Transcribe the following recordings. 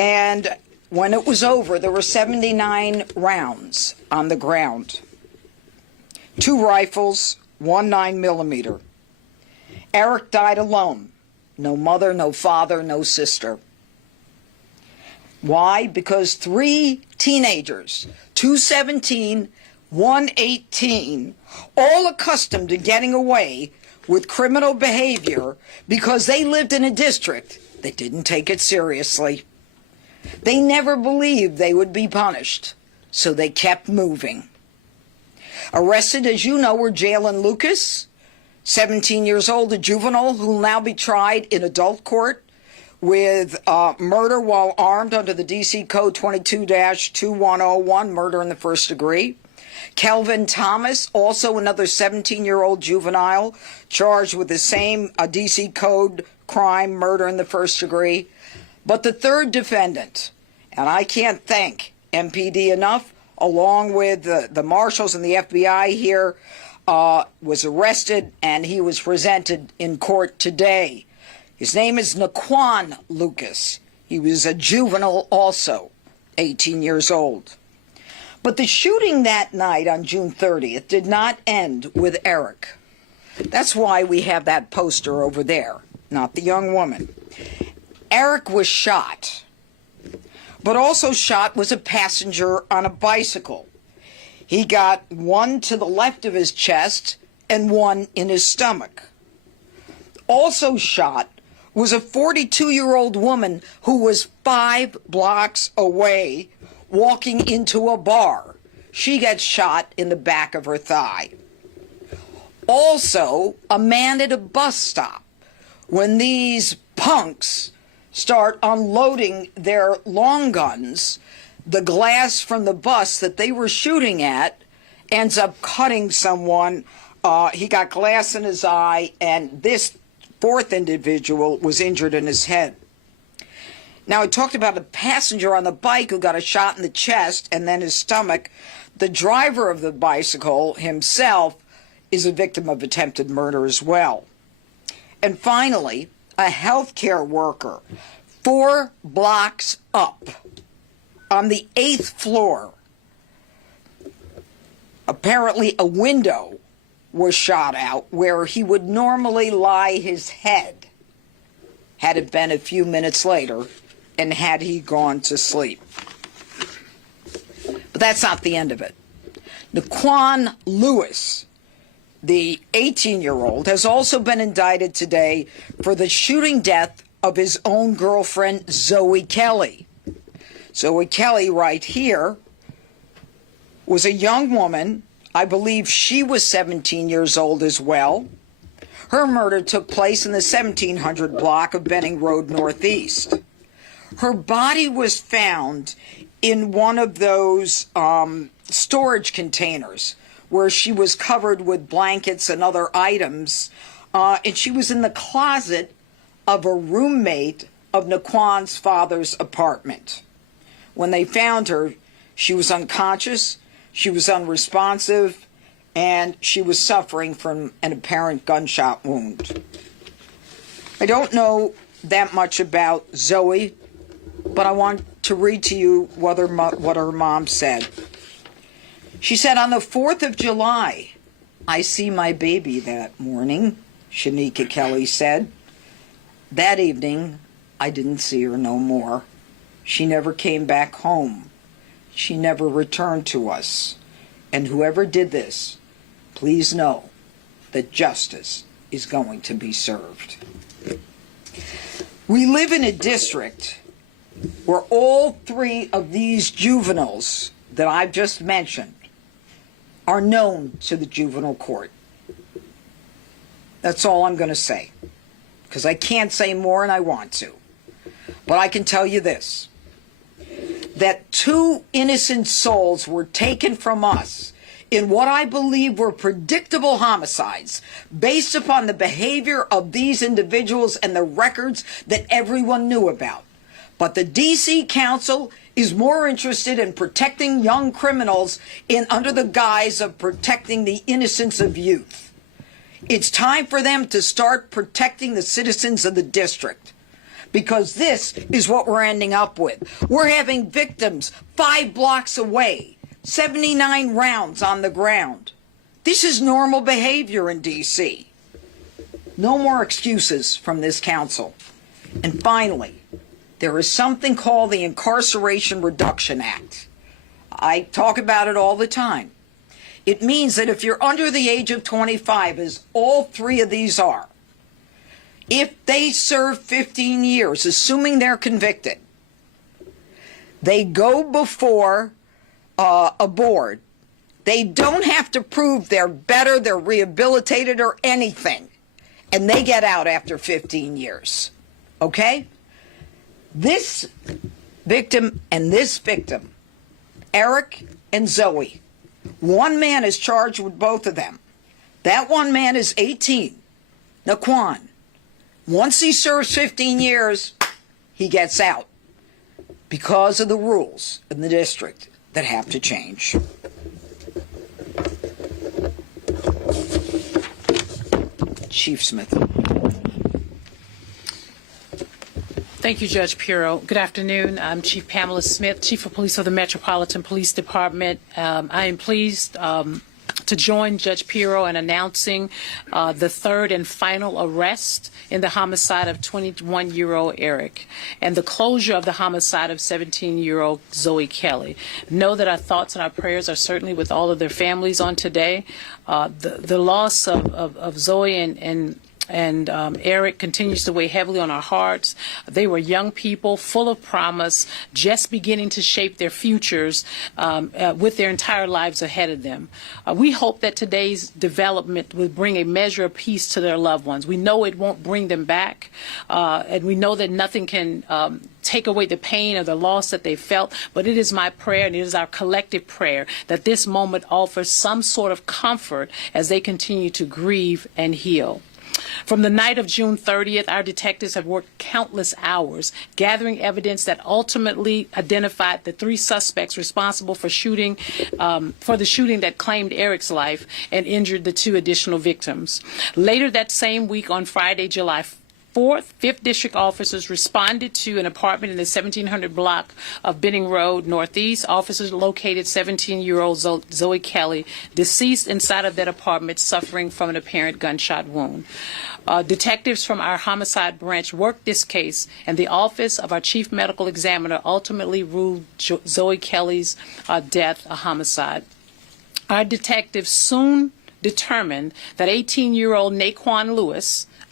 And when it was over, there were 79 rounds on the ground. 2 rifles, 1 9mm. Eric died alone. No mother, no father, no sister. Why? Because 3 teenagers, 2 17, 1 18, all accustomed to getting away with criminal behavior because they lived in a district that didn't take it seriously. They never believed they would be punished, so they kept moving. Arrested, as you know, were Jalen Lucas, 17 years old, a juvenile who will now be tried in adult court with murder while armed under the D.C. Code 22-2101, murder in the first degree. Kelvin Thomas, also another 17-year-old juvenile, charged with the same D.C. Code crime, murder in the first degree. But the third defendant, and I can't thank MPD enough, along with the marshals and the FBI here, was arrested, and he was presented in court today. His name is Naqwan Lucas. He was a juvenile also, 18 years old. But the shooting that night on June 30th did not end with Eric. That's why we have that poster over there, not the young woman. Eric was shot, but also shot was a passenger on a bicycle. He got 1 to the left of his chest and 1 in his stomach. Also shot was a 42-year-old woman who was 5 blocks away walking into a bar. She gets shot in the back of her thigh. Also, a man at a bus stop. When these punks start unloading their long guns, the glass from the bus that they were shooting at ends up cutting someone. He got glass in his eye, and this 4th individual was injured in his head. Now, I talked about a passenger on the bike who got a shot in the chest and then his stomach. The driver of the bicycle himself is a victim of attempted murder as well. And finally, a healthcare worker 4 blocks up on the 8th floor. Apparently a window was shot out where he would normally lie his head had it been a few minutes later and had he gone to sleep. But that's not the end of it. Naqwan Lewis, the 18-year-old, has also been indicted today for the shooting death of his own girlfriend, Zoey Kelley. Zoey Kelley, right here, was a young woman. I believe she was 17 years old as well. Her murder took place in the 1700 block of Benning Road Northeast. Her body was found in one of those storage containers where she was covered with blankets and other items, and she was in the closet of a roommate of Naqwan's father's apartment. When they found her, she was unconscious, she was unresponsive, and she was suffering from an apparent gunshot wound. I don't know that much about Zoey, but I want to read to you what her mom said. She said, "On the 4th of July, I see my baby that morning," Shanika Kelley said. "That evening, I didn't see her no more. She never came back home. She never returned to us. And whoever did this, please know that justice is going to be served." We live in a district where all 3 of these juveniles that I've just mentioned are known to the juvenile court. That's all I'm going to say, because I can't say more and I want to. But I can tell you this, that 2 innocent souls were taken from us in what I believe were predictable homicides based upon the behavior of these individuals and the records that everyone knew about. But the D.C. Council is more interested in protecting young criminals under the guise of protecting the innocence of youth. It's time for them to start protecting the citizens of the district, because this is what we're ending up with. We're having victims 5 blocks away, 79 rounds on the ground. This is normal behavior in D.C. No more excuses from this council. And finally, there is something called the Incarceration Reduction Act. I talk about it all the time. It means that if you're under the age of 25, as all 3 of these are, if they serve 15 years, assuming they're convicted, they go before a board. They don't have to prove they're better, they're rehabilitated, or anything. And they get out after 15 years. Okay? This victim and this victim, Eric and Zoey, one man is charged with both of them. That one man is 18, Naqwan. Once he serves 15 years, he gets out because of the rules in the district that have to change. Chief Smith. Thank you, Judge Pirro. Good afternoon. I'm Chief Pamela Smith, Chief of Police of the Metropolitan Police Department. I am pleased to join Judge Pirro in announcing the 3rd and final arrest in the homicide of 21-year-old Eric and the closure of the homicide of 17-year-old Zoey Kelley. Know that our thoughts and our prayers are certainly with all of their families on today. The loss of Zoey and Eric continues to weigh heavily on our hearts. They were young people, full of promise, just beginning to shape their futures with their entire lives ahead of them. We hope that today's development will bring a measure of peace to their loved ones. We know it won't bring them back, and we know that nothing can take away the pain or the loss that they felt, but it is my prayer and it is our collective prayer that this moment offers some sort of comfort as they continue to grieve and heal. From the night of June 30th, our detectives have worked countless hours gathering evidence that ultimately identified the 3 suspects responsible for the shooting that claimed Eric's life and injured the 2 additional victims. Later that same week, on Friday, July 4th, 5th District officers responded to an apartment in the 1700 block of Benning Road Northeast. Officers located 17-year-old Zoey Kelley, deceased inside of that apartment, suffering from an apparent gunshot wound. Detectives from our homicide branch worked this case, and the office of our chief medical examiner ultimately ruled Zoey Kelley's death a homicide. Our detectives soon determined that 18-year-old Naqwan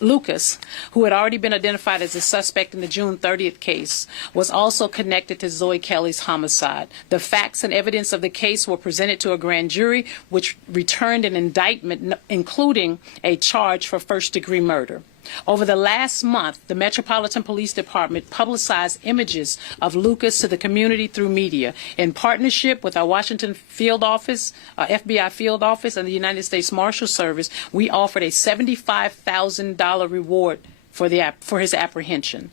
Lucas, who had already been identified as a suspect in the June 30th case, was also connected to Zoey Kelley's homicide. The facts and evidence of the case were presented to a grand jury, which returned an indictment, including a charge for first-degree murder. Over the last month, the Metropolitan Police Department publicized images of Lucas to the community through media. In partnership with our Washington field office, FBI field office, and the United States Marshal Service, we offered a $75,000 reward for his apprehension.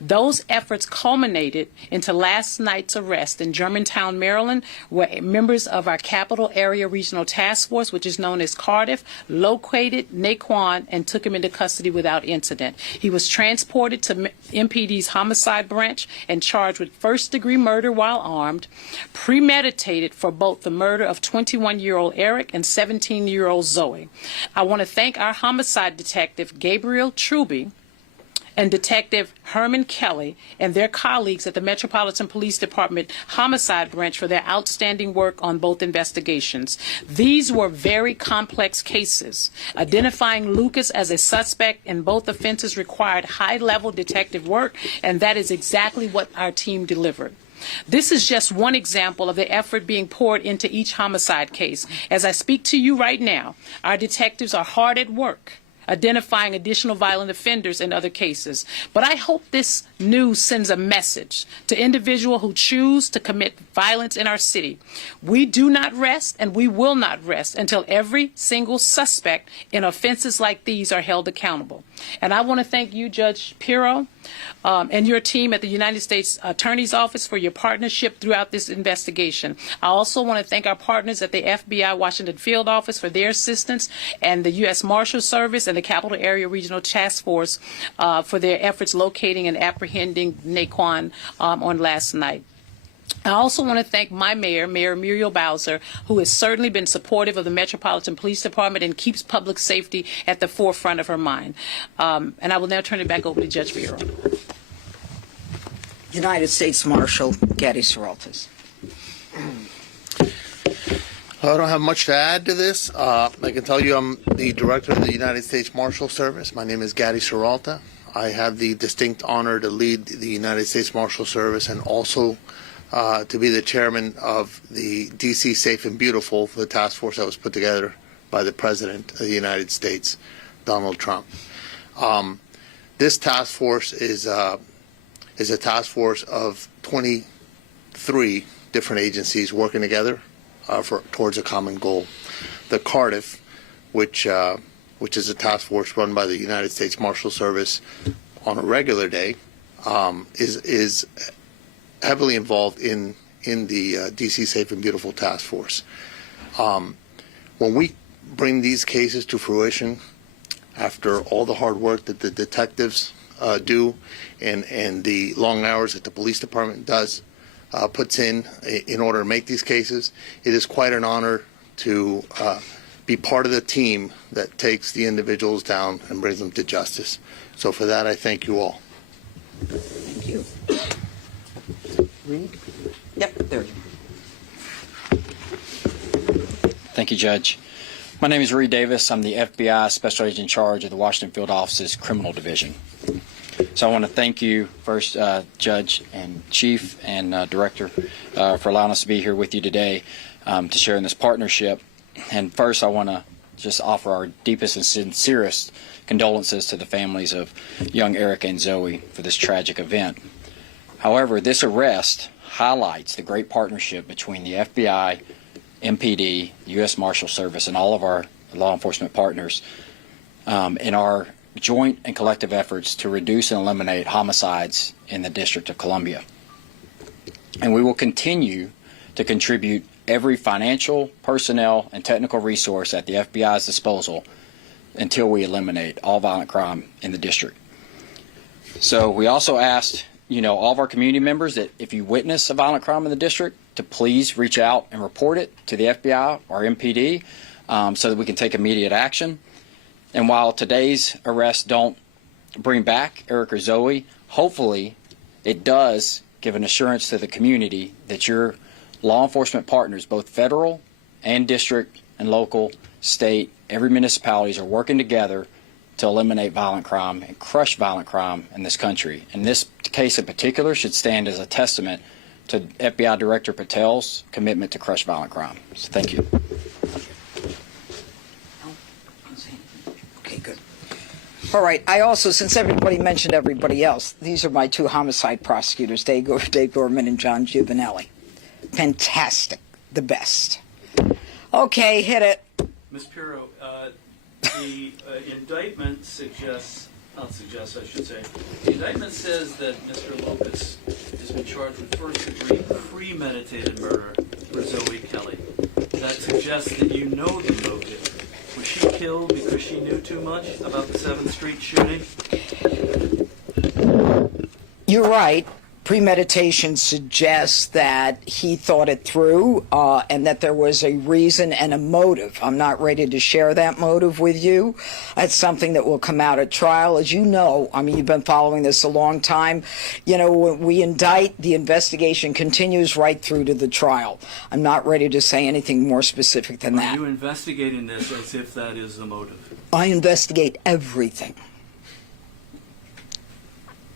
Those efforts culminated into last night's arrest in Germantown, Maryland, where members of our Capital Area Regional Task Force, which is known as Cardiff, located Naqwan and took him into custody without incident. He was transported to MPD's homicide branch and charged with first-degree murder while armed, premeditated for both the murder of 21-year-old Eric and 17-year-old Zoey. I want to thank our homicide detective, Gabriel Truby, and Detective Herman Kelly and their colleagues at the Metropolitan Police Department Homicide Branch for their outstanding work on both investigations. These were very complex cases. Identifying Lucas as a suspect in both offenses required high-level detective work, and that is exactly what our team delivered. This is just one example of the effort being poured into each homicide case. As I speak to you right now, our detectives are hard at work identifying additional violent offenders in other cases. But I hope this news sends a message to individuals who choose to commit violence in our city. We do not rest, and we will not rest until every single suspect in offenses like these are held accountable. And I want to thank you, Judge Pirro, and your team at the United States Attorney's Office for your partnership throughout this investigation. I also want to thank our partners at the FBI Washington Field Office for their assistance, and the U.S. Marshal Service and the Capital Area Regional Task Force for their efforts locating and apprehending Naqwan on last night. I also want to thank my mayor, Mayor Muriel Bowser, who has certainly been supportive of the Metropolitan Police Department and keeps public safety at the forefront of her mind. And I will now turn it back over to Judge Pirro. United States Marshal Gatti Serraltes. I don't have much to add to this. I can tell you I'm the director of the United States Marshal Service. My name is Gatti Serraltes. I have the distinct honor to lead the United States Marshal Service and also to be the chairman of the DC Safe and Beautiful, for the task force that was put together by the President of the United States, Donald Trump. This task force is a task force of 23 different agencies working together towards a common goal. The Cardiff, which is a task force run by the United States Marshal Service on a regular day, is heavily involved in the DC Safe and Beautiful Task Force. When we bring these cases to fruition, after all the hard work that the detectives do and the long hours that the police department puts in order to make these cases, it is quite an honor to be part of the team that takes the individuals down and brings them to justice. So for that, I thank you all. Thank you. Reed? Yep, there you are. Thank you, Judge. My name is Reed Davis. I'm the FBI Special Agent in charge of the Washington Field Office's Criminal Division. So I want to thank you first, Judge and Chief and Director, for allowing us to be here with you today to share in this partnership. And first, I want to just offer our deepest and sincerest condolences to the families of young Eric and Zoey for this tragic event. However, this arrest highlights the great partnership between the FBI, MPD, U.S. Marshal Service, and all of our law enforcement partners in our joint and collective efforts to reduce and eliminate homicides in the District of Columbia. And we will continue to contribute every financial, personnel, and technical resource at the FBI's disposal until we eliminate all violent crime in the district. So we also asked, all of our community members that if you witness a violent crime in the district, to please reach out and report it to the FBI or MPD so that we can take immediate action. And while today's arrests don't bring back Eric or Zoey, hopefully it does give an assurance to the community that your law enforcement partners, both federal and district and local, state, every municipalities are working together to eliminate violent crime and crush violent crime in this country. And this case in particular should stand as a testament to FBI Director Patel's commitment to crush violent crime. So thank you. Okay, good. All right. I also, since everybody mentioned everybody else, these are my two homicide prosecutors, Dave Gorman and John Giovanelli. Fantastic. The best. Okay, hit it. Ms. Pirro, the indictment suggests, not suggests, I should say, the indictment says that Mr. Lucas has been charged with first-degree premeditated murder for Zoey Kelley. That suggests that you know the motive. Was she killed because she knew too much about the 7th Street shooting? You're right. Premeditation suggests that he thought it through and that there was a reason and a motive. I'm not ready to share that motive with you. That's something that will come out at trial. As you know, I mean, you've been following this a long time. When we indict, the investigation continues right through to the trial. I'm not ready to say anything more specific than that. Are you investigating this as if that is the motive? I investigate everything.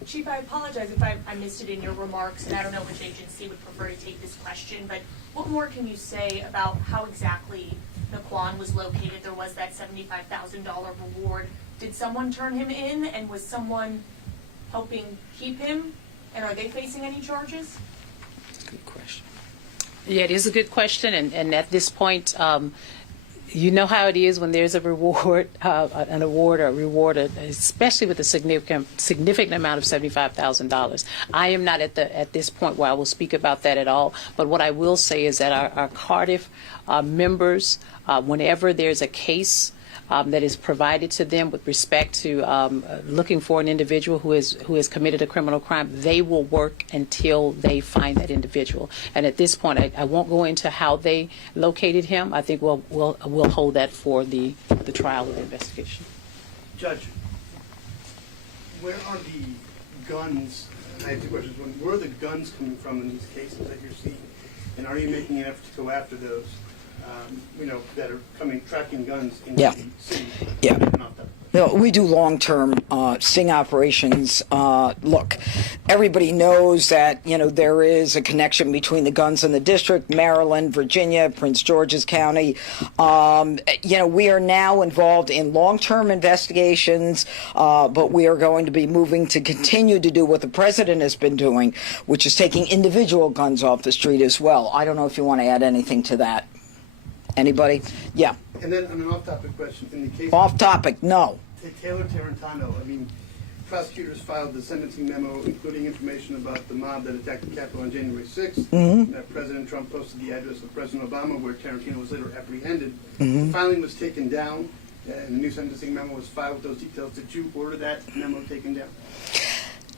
Chief, I apologize if I missed it in your remarks, and I don't know which agency would prefer to take this question, but what more can you say about how exactly Naqwan was located? There was that $75,000 reward. Did someone turn him in, and was someone helping keep him? And are they facing any charges? Good question. Yeah, it is a good question, and at this point, you know how it is when there's a reward, an award or a reward, especially with a significant amount of $75,000. I am not at this point where I will speak about that at all. But what I will say is that our Cardiff members, whenever there's a case that is provided to them with respect to looking for an individual who has committed a criminal crime, they will work until they find that individual. And at this point, I won't go into how they located him. I think we'll hold that for the trial of the investigation. Judge, where are the guns? I have two questions. One, where are the guns coming from in these cases that you're seeing? And are you making an effort to go after those, that are tracking guns into Yeah. the city? Yeah. Not that. No, we do long-term sting operations. Look, everybody knows that, there is a connection between the guns in the district, Maryland, Virginia, Prince George's County. We are now involved in long-term investigations, but we are going to be moving to continue to do what the president has been doing, which is taking individual guns off the street as well. I don't know if you want to add anything to that. Anybody? Yeah. And then an off-topic question. In the case Off topic, no. Taylor Tarantino, prosecutors filed the sentencing memo, including information about the mob that attacked the Capitol on January 6th. Mm-hmm. That President Trump posted the address of President Obama, where Tarantino was later apprehended. Mm-hmm. The filing was taken down, and the new sentencing memo was filed with those details. Did you order that memo taken down?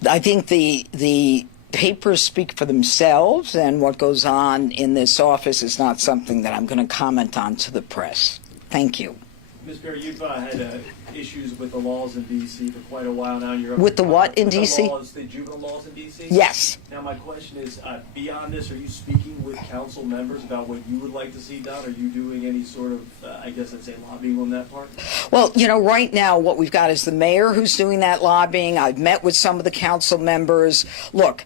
I think the papers speak for themselves, and what goes on in this office is not something that I'm going to comment on to the press. Thank you. Ms. Perry, you've had issues with the laws in D.C. for quite a while now. You're up With the what in with D.C.? The juvenile laws in D.C.? Yes. Now, my question is, beyond this, are you speaking with council members about what you would like to see done? Are you doing any sort of, lobbying on that part? Well, right now what we've got is the mayor who's doing that lobbying. I've met with some of the council members. Look,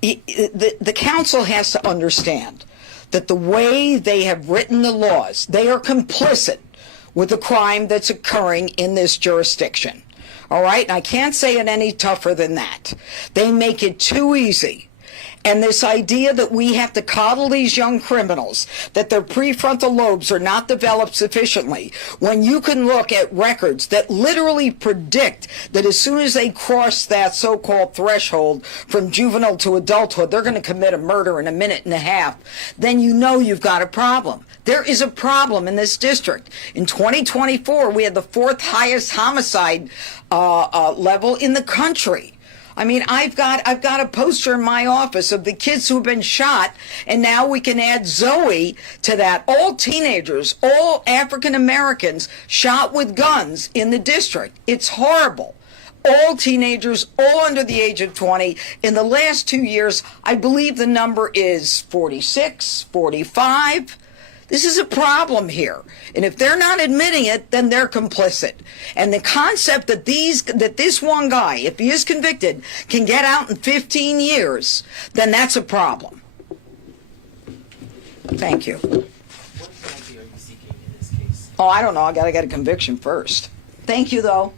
the council has to understand that the way they have written the laws, they are complicit with the crime that's occurring in this jurisdiction. All right? And I can't say it any tougher than that. They make it too easy. And this idea that we have to coddle these young criminals, that their prefrontal lobes are not developed sufficiently, when you can look at records that literally predict that as soon as they cross that so-called threshold from juvenile to adulthood, they're going to commit a murder in a minute and a half, then you know you've got a problem. There is a problem in this district. In 2024, we had the fourth highest homicide level in the country. I've got a poster in my office of the kids who've been shot, and now we can add Zoey to that. All teenagers, all African Americans shot with guns in the district. It's horrible. All teenagers, all under the age of 20. In the last 2 years, I believe the number is 46, 45. This is a problem here. And if they're not admitting it, then they're complicit. And the concept that this one guy, if he is convicted, can get out in 15 years, then that's a problem. Thank you. What penalty are you seeking in this case? Oh, I don't know. I got to get a conviction first. Thank you, though.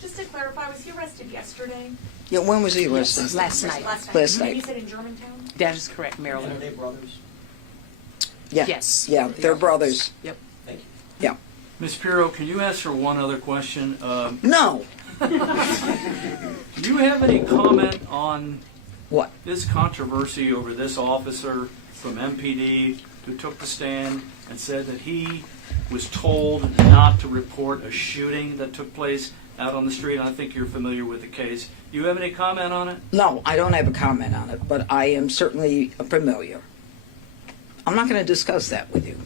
Just to clarify, was he arrested yesterday? Yeah, when was he arrested? Last night. Last night. And you said in Germantown? That is correct, And Maryland. are they brothers? Yeah. Yes. Yeah, they're brothers. Yep. Thank you. Yeah. Ms. Pirro, can you answer one other question? No. Do you have any comment on What? this controversy over this officer from MPD who took the stand and said that he was told not to report a shooting that took place out on the street? I think you're familiar with the case. Do you have any comment on it? No, I don't have a comment on it, but I am certainly familiar. I'm not going to discuss that with you.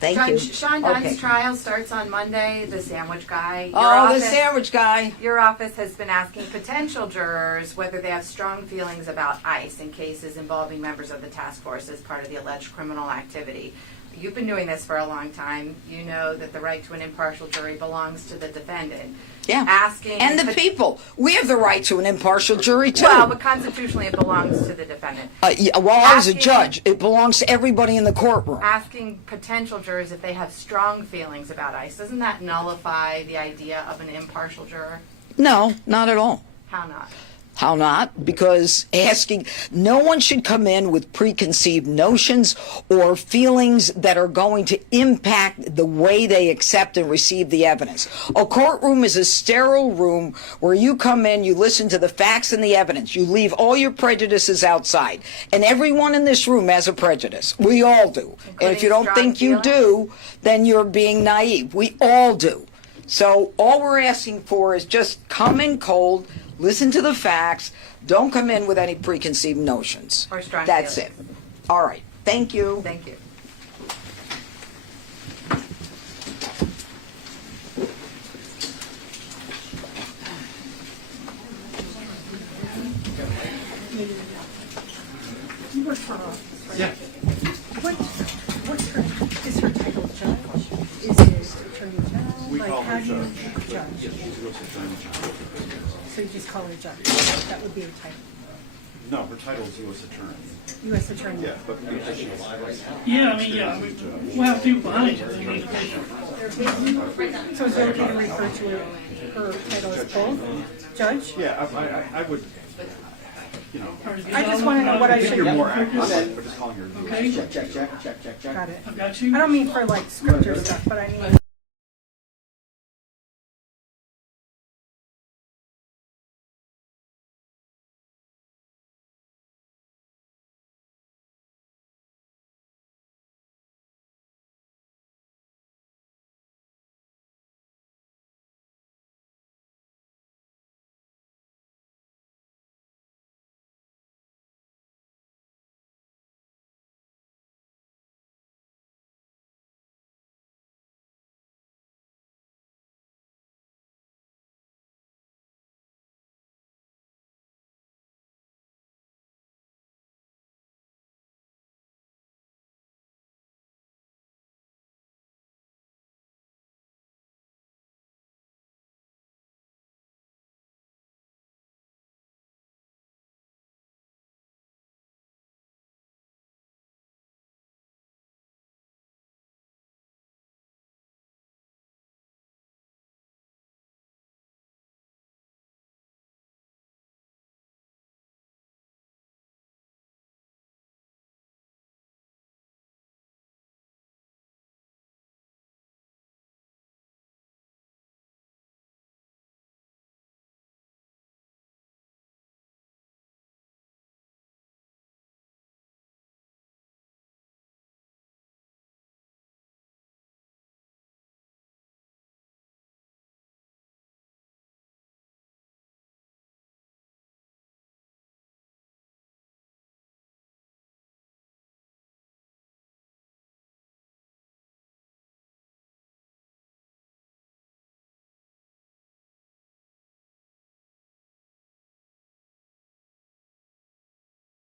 Thank you. Judge, Sean Dunn's Okay. trial starts on Monday, the sandwich guy. Oh, the sandwich guy. Your office has been asking potential jurors whether they have strong feelings about ICE in cases involving members of the task force as part of the alleged criminal activity. You've been doing this for a long time. You know that the right to an impartial jury belongs to the defendant. Yeah. Asking And the people. We have the right to an impartial jury, too. Well, but constitutionally it belongs to the defendant. Well, I was a asking- judge. It belongs to everybody in the courtroom. Asking potential jurors if they have strong feelings about ICE, doesn't that nullify the idea of an impartial juror? No, not at all. How not? How not? Because no one should come in with preconceived notions or feelings that are going to impact the way they accept and receive the evidence. A courtroom is a sterile room where you come in, you listen to the facts and the evidence, you leave all your prejudices outside. And everyone in this room has a prejudice. We all do. And if you don't think you do, then you're being naive. We all do. So all we're asking for is just come in cold, listen to the facts. Don't come in with any preconceived notions. Or strong That's feelings. it. All right. Thank you. Thank you. You work for office, right? Yeah. What's her, is her title judge? Is it attorney general? We call her how do you- judge. Judge. Yes, she's U.S. Attorney General. So you just call her judge? That would be her title. No, her title is U.S. Attorney. U.S. attorney? Yeah, but We'll have people behind you. So is it okay to refer to her title as both? Judge? yeah, I would, you know, I just want to know what I I think should. you're more accurate, but just calling her. Okay. Check. Got it. I've got you. I don't mean for like scripture stuff, but I mean